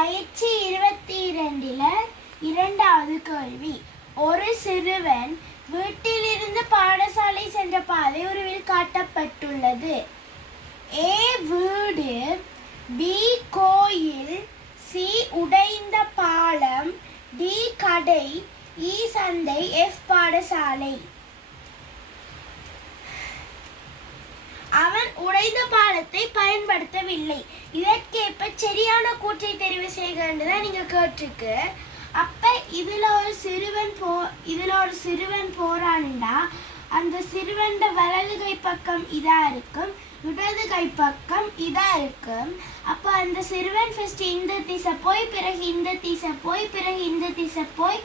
பயிற்சி 22ல இரண்டாவது கேள்வி. ஒரு சிறுவன் வீட்டிலிருந்து பாடசாலை சென்ற பாதை உருவில் காட்டப்பட்டுள்ளது. ஏ வீடு, பி கோயில், சி உடைந்த பாலம், டி கடை, இ சந்தை, எஃப் பாடசாலை. அவன் உடைந்த பாலத்தை பயன்படுத்தவில்லை. இதற்கேற்ப சரியான கூற்றை தெரிவு செய்கிறதான் நீங்க கேட்டிருக்கு. அப்ப இதுல ஒரு சிறுவன் போறான்டா, அந்த சிறுவன் வலது கை பக்கம் இதா இருக்கும், இடது கை பக்கம் இதா இருக்கும். அப்ப அந்த சிறுவன் ஃபர்ஸ்ட் இந்த திசை போய், பிறகு இந்த திசை போய், பிறகு இந்த திசை போய்,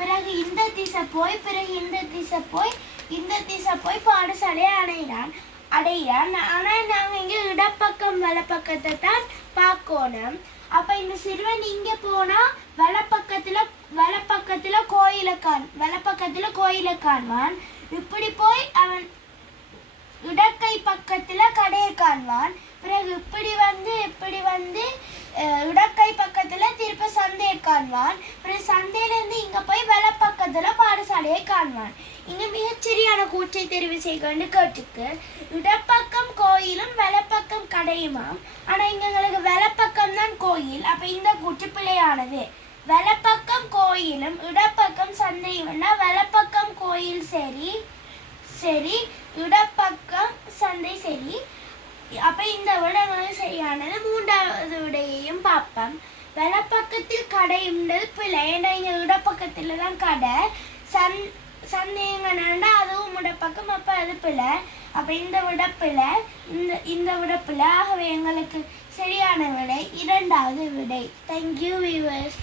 பிறகு இந்த திசை போய், பிறகு இந்த திசை போய், இந்த திசை போய் பாடசாலையை அடைகிறான். ஆனா நாங்க இங்க இடப்பக்கம் வலப்பக்கத்தை தான் பார்க்கணும். அப்ப இந்த சிறுவன் இங்க போனா வலப்பக்கத்துல கோயிலை காண்பான். இப்படி போய் அவன் இடக்கை பக்கத்துல கடையை காண்பான். பிறகு இப்படி வந்து இடக்கை பக்கத்துல திருப்ப சந்தையை காண்பான். பிறகு சந்தையில இருந்து இங்க போய் வலப்பக்கத்துல பாடசாலையை காண்பான். இங்க மிகச்சரியான கூற்றை தெரிவு செய்கன்னு கேட்டுக்கு. இடப்பக்கம் கோயிலும் வலப்பக்கம் கடையுமாம். ஆனா இங்க எங்களுக்கு வலப்பக்கம் தான் கோயில். அப்ப இந்த கூற்று பிழையானது. வலப்பக்கம் கோயிலும் இடப்பக்கம் சந்தையும்னா வலப்பக்கம் கோயில் சரி, இடப்பக்கம் சந்தை சரி. அப்ப இந்த விடங்களுக்கு சரியானது. மூன்றாவது விடையையும் பார்ப்போம். வலப்பக்கத்தில் கடையுண்டல் பிழை. ஏன்னா இங்க இடப்பக்கத்துல தான் கடை, சந்தேகம்னா அதுவும் இடப்பக்கம், அப்ப அது பிழை. அப்ப இந்த விடப்பிழை. ஆகவே எங்களுக்கு சரியான விடை இரண்டாவது விடை. Thank you viewers.